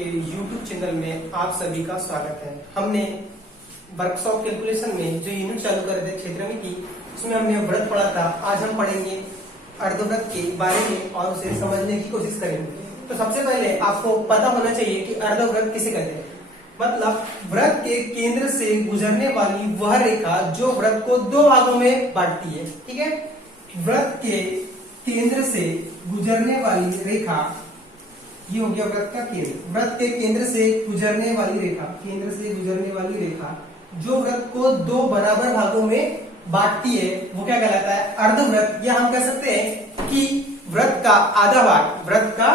के YouTube channel में आप सभी का स्वागत है। हमने वर्कशॉप कैलकुलेशन में जो यूनिट चालू कर रहे थे क्षेत्रमिति, उसमें हमने व्रत पढ़ा था। आज हम पढ़ेंगे अर्धव्रत के बारे में और उसे समझने की कोशिश करेंगे। तो सबसे पहले आपको पता होना चाहिए कि अर्धव्रत किसे कहते हैं। मतलब व्रत के केंद्र से गुजरने वाली वह रेखा जो व्रत को दो भागों में बांटती है। ठीक है, व्रत के केंद्र से गुजरने वाली रेखा, ये हो गया व्रत का केंद्र। व्रत के केंद्र से गुजरने वाली रेखा, केंद्र से गुजरने वाली रेखा जो व्रत को दो बराबर भागों में बांटती है, वो क्या कहलाता है? अर्धव्रत। या हम कह सकते हैं कि व्रत का आधा भाग, व्रत का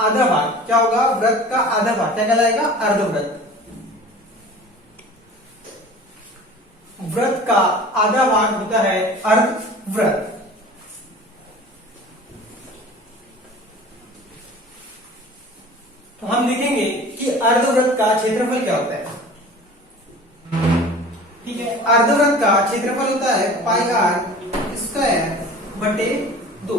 आधा भाग क्या होगा? व्रत का आधा भाग क्या कहलाएगा? अर्धव्रत। व्रत का आधा भाग होता है अर्धव्रत। तो हम देखेंगे कि अर्धव्रत का क्षेत्रफल क्या होता है। ठीक है, अर्धव्रत का क्षेत्रफल होता है पाई आर स्क्वायर बटे 2।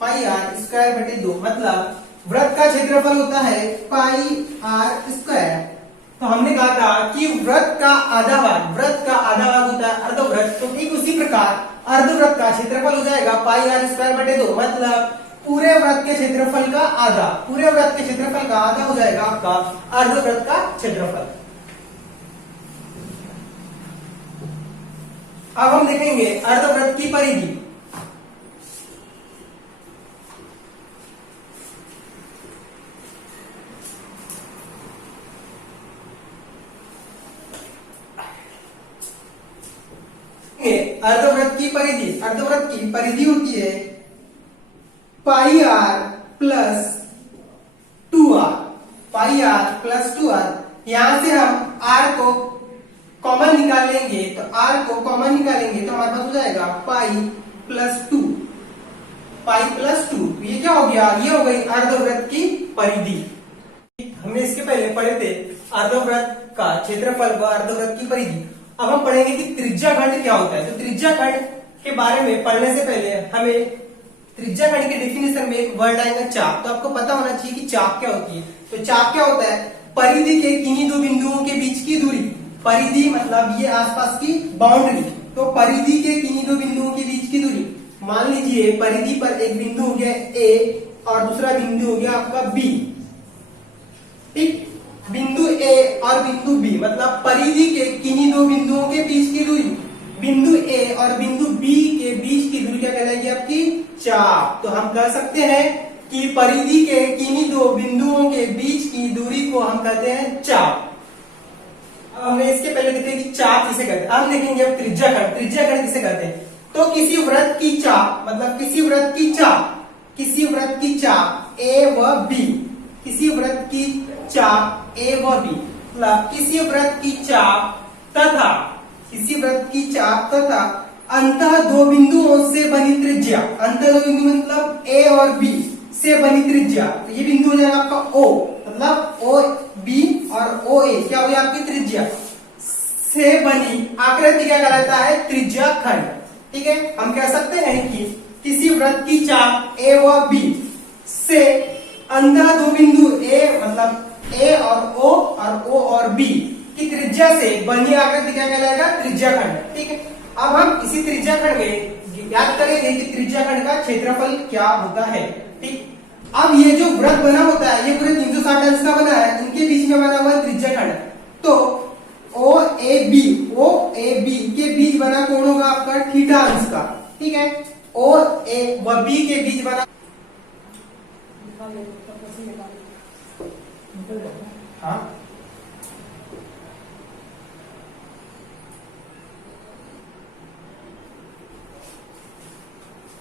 पाई आर स्क्वायर बटे 2 मतलब व्रत का क्षेत्रफल होता है पाई आर स्क्वायर। तो हमने कहा था कि व्रत का आधा भाग, व्रत का आधा भाग होता है अर्धव्रत। तो ठीक उसी प्रकार अर्धव्रत का क्षेत्रफल हो जाएगा पाई आर स्क्वायर बटे 2। मतलब पूरे व्रत के क्षेत्रफल का आधा, पूरे व्रत के क्षेत्रफल का आधा हो जाएगा आपका अर्धव्रत का क्षेत्रफल। अब हम देखेंगे अर्धव्रत की परिधि। अर्धव्रत की परिधि, अर्धव्रत की परिधि होती है pi R plus 2r, pi R plus 2r। यहां से हम r को कॉमन निकाल लेंगे, तो r को कॉमन निकालेंगे तो हमारे पास हो जाएगा पाई प्लस 2, पाई प्लस 2। ये क्या हो गया? ये हो गई अर्धव्रत की परिधि। हमने इसके पहले पढ़े थे अर्धव्रत का क्षेत्रफल व अर्धव्रत की परिधि। अब हम पढ़ेंगे कि त्रिज्याखंड क्या होता है। तो त्रिज्याखंड के बारे में पढ़ने से पहले हमें त्रिज्याखंड के डेफिनेशन में एक वर्ड आएगा चाप। तो आपको पता होना चाहिए कि चाप क्या होती है। तो चाप क्या होता है? परिधि के किन्हीं दो बिंदुओं के बीच की दूरी। परिधि मतलब ये आसपास की बाउंड्री। तो परिधि के किन्हीं दो बिंदुओं के बीच की दूरी। मान लीजिए परिधि पर एक बिंदु हो गया ए और दूसरा बिंदु हो गया आपका बी। ठीक, बिंदु ए और बिंदु बी मतलब परिधि के किन्हीं दो बिंदुओं के बीच की दूरी। बिंदु ए और बिंदु बी के बीच की दूरी क्या कहलाएगी? आपकी चाप। तो हम कह सकते हैं कि परिधि के किन्हीं दो बिंदुओं के बीच की दूरी को हम कहते हैं चाप। अब हमने इसके पहले देखे कि चाप किसे कहते हैं। अब देखेंगे अब त्रिज्याखंड, त्रिज्याखंड किसे कहते हैं। तो किसी व्रत की चाप मतलब किसी व्रत की चाप, किसी व्रत की चाप ए व बी, किसी व्रत की चाप ए व बी मतलब किसी व्रत की चाप तथा, किसी व्रत की चाप तथा अंतः दो बिंदुओं से बनी त्रिज्या। अंतः दो बिंदु मतलब ए और बी से बनी त्रिज्या। तो ये बिंदु हो जाएगा आपका ओ, मतलब ओ बी और ओ ए क्या हो गया? आपकी त्रिज्या से बनी आकृति क्या कहलाता है? त्रिज्याखंड। ठीक है, हम कह सकते हैं कि किसी व्रत की चाप ए व बी से अंतः दो बिंदु ए मतलब ए और ओ और बी की त्रिज्या से बनी आकृति क्या कहलाएगा? त्रिज्याखंड। ठीक है, अब हम इसी त्रिज्याखंड में याद करेंगे कि त्रिज्याखंड का क्षेत्रफल क्या होता है। ठीक, अब ये जो व्रत बना होता है ये पूरे 360 अंश का बना है, इनके बीच में बना हुआ है त्रिज्याखंड। तो ओ ए बी के बीच बना कौन होगा? आपका थीटा अंश का। ठीक है, ओ ए व बी के बीच बना, हाँ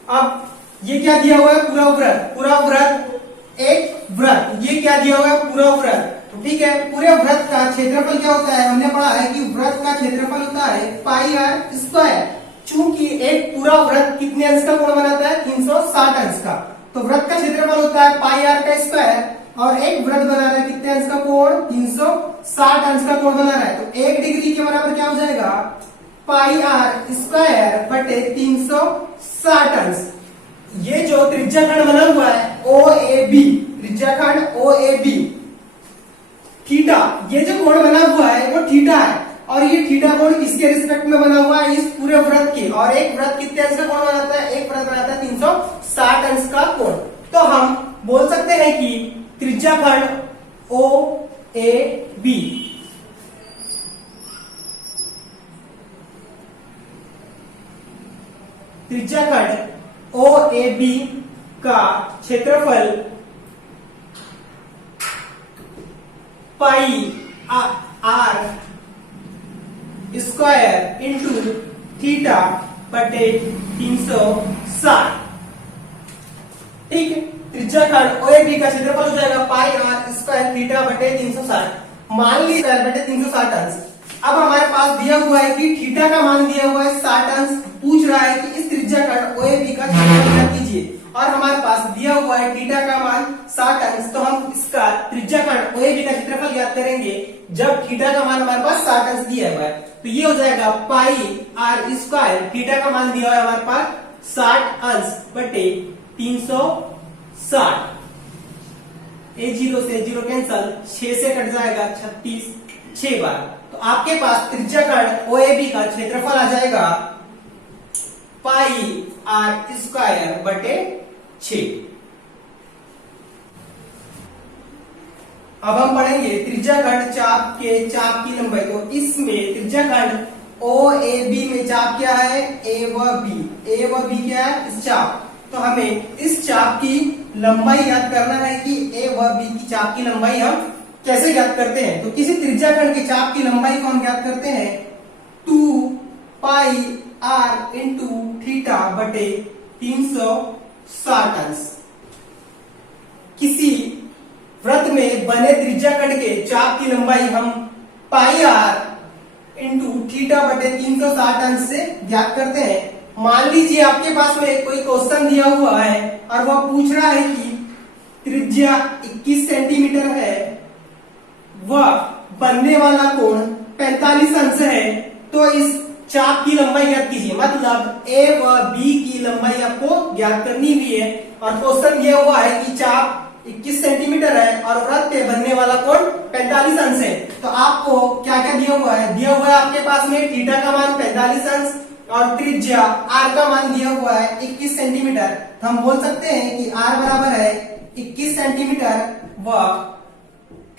अब ये क्या दिया हुआ है? पूरा व्रत, पूरा व्रत एक व्रत। ये क्या दिया हुआ है? पूरा व्रत। तो ठीक है, पूरे व्रत का क्षेत्रफल क्या होता है? हमने पढ़ा है कि व्रत का क्षेत्रफल होता है पाई आर स्क्वायर। चूंकि एक पूरा व्रत कितने अंश का कोण बनाता है? 360 अंश का। तो व्रत का क्षेत्रफल होता है पाई आर का स्क्वायर और एक व्रत बना रहा है कितने अंश का कोण? 360 अंश का कोण बना रहा है। तो 1 डिग्री के बराबर क्या हो जाएगा? पाई आर स्क्वायर बटे 360 अंश। ये जो त्रिज्याखंड बना हुआ है ओ ए बी, त्रिज्या त्रिज्याखंड ओ ए बी, थीटा, ये जो कोण बना हुआ है वो थीटा है, और ये थीटा कोण किसके रिस्पेक्ट में बना हुआ है? इस पूरे वृत्त के। और एक वृत्त कितने अंश का कोण बनाता है? एक वृत्त बनाता है 360 अंश का कोण। तो हम बोल सकते हैं कि त्रिज्याखंड ओ A B, त्रिज्याखंड O A B का क्षेत्रफल पाई आर स्क्वायर इंटू थीटा बटे 360। ठीक है, त्रिज्याखंड ओएबी का क्षेत्रफल हो जाएगा पाई आर स्क्वायर थीटा बटे 360। मान ली स्क्वायर बटे 360 अंश। अब हमारे पास दिया हुआ है कि थीटा का मान दिया हुआ है 60 अंश, पूछ रहा है कि इस त्रिज्याखंड ओएबी का क्षेत्रफल ज्ञात कीजिए, और हमारे पास दिया हुआ है थीटा का मान 60 अंश। तो हम इसका त्रिज्याखंड ओएबी का क्षेत्रफल ज्ञात करेंगे जब थीटा का मान हमारे पास 60 अंश दिया हुआ है। तो ये हो जाएगा पाई आर स्क्वायर, थीटा का मान दिया हुआ है हमारे पास 60 अंश बटे 360। ए 0 से 0 कैंसल, 6 से कट जाएगा 36 6 बार। तो आपके पास त्रिज्याखंड ओएबी का क्षेत्रफल आ जाएगा पाई आर स्क्वायर बटे 6। अब हम पढ़ेंगे त्रिज्याखंड चाप की लंबाई। तो इसमें त्रिज्याखंड ओ ए बी में चाप क्या है? ए व बी। ए व बी क्या है? इस चाप। तो हमें इस चाप की लंबाई याद करना है कि ए व बी की चाप की लंबाई हम कैसे ज्ञात करते हैं। तो किसी त्रिज्याखंड के चाप की लंबाई को हम ज्ञात करते हैं 2 पाई आर इंटू थीटा बटे 360 अंश। किसी वृत्त में बने त्रिज्याखंड के चाप की लंबाई हम पाई आर इंटू थीटा बटे 360 अंश से ज्ञात करते हैं। मान लीजिए आपके पास में कोई क्वेश्चन दिया हुआ है और वह पूछ रहा है कि त्रिज्या 21 सेंटीमीटर है, वह बनने वाला कोण 45 अंश है, तो इस चाप की लंबाई ज्ञात कीजिए। मतलब ए व बी की लंबाई आपको ज्ञात करनी हुई है, और क्वेश्चन दिया हुआ है कि चाप 21 सेंटीमीटर है और वृत्त पे बनने वाला कोण 45 अंश है। तो आपको क्या क्या दिया हुआ है? दिया हुआ है आपके पास में थीटा का मान 45 अंश और त्रिज्या आर का मान दिया हुआ है 21 सेंटीमीटर। तो हम बोल सकते हैं कि आर बराबर है 21 सेंटीमीटर व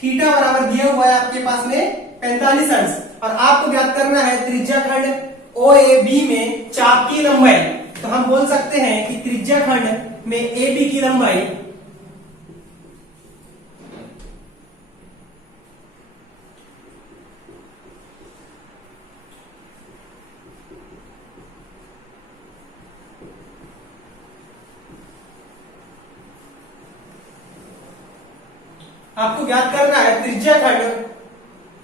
थीटा बराबर दिया हुआ है आपके पास में 45 अंश, और आपको ज्ञात करना है त्रिज्याखंड ओ ए बी में चाप की लंबाई। तो हम बोल सकते हैं कि त्रिज्याखंड में ए बी की लंबाई आपको ज्ञात करना है त्रिज्याखंड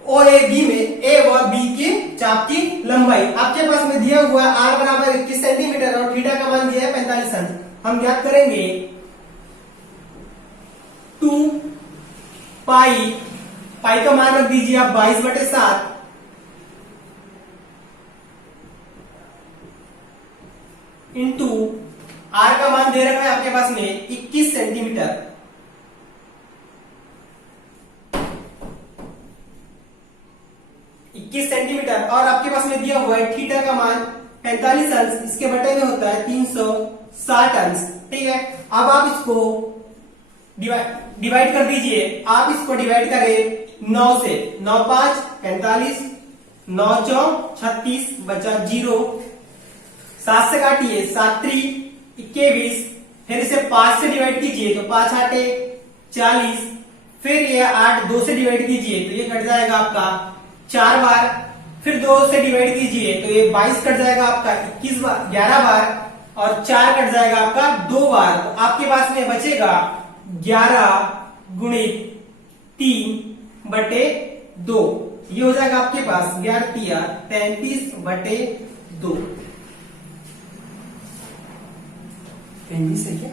ओ ए बी में ए व बी के चाप की लंबाई। आपके पास में दिया हुआ है आर बराबर 21 सेंटीमीटर और थीटा का मान दिया है 45 अंश। हम ज्ञात करेंगे 2 पाई का मान रख दीजिए आप 22/7 इंटू आर का मान दे रखा है आपके पास में 21 सेंटीमीटर। 21 सेंटीमीटर और आपके पास में दिया हुआ है थीटा का मान 45 अंश, इसके बटे में होता है 360 अंश। ठीक है, अब आप इसको डिवाइड कर दीजिए। आप इसको डिवाइड करें 9 से, 9 5 45, 9 4 36 बचा 0, 7 से काटिए 7 3 21, फिर इसे 5 से डिवाइड कीजिए तो 5 8 40, फिर ये 8 2 से डिवाइड कीजिए तो ये कट जाएगा आपका 4 बार, फिर 2 से डिवाइड कीजिए तो ये 22 कट जाएगा आपका 21 बार 11 बार, और 4 कट जाएगा आपका 2 बार। तो आपके पास में बचेगा 11 गुणित 3 बटे 2। ये हो जाएगा आपके पास 11 तिया 33 बटे 2। 33 है क्या?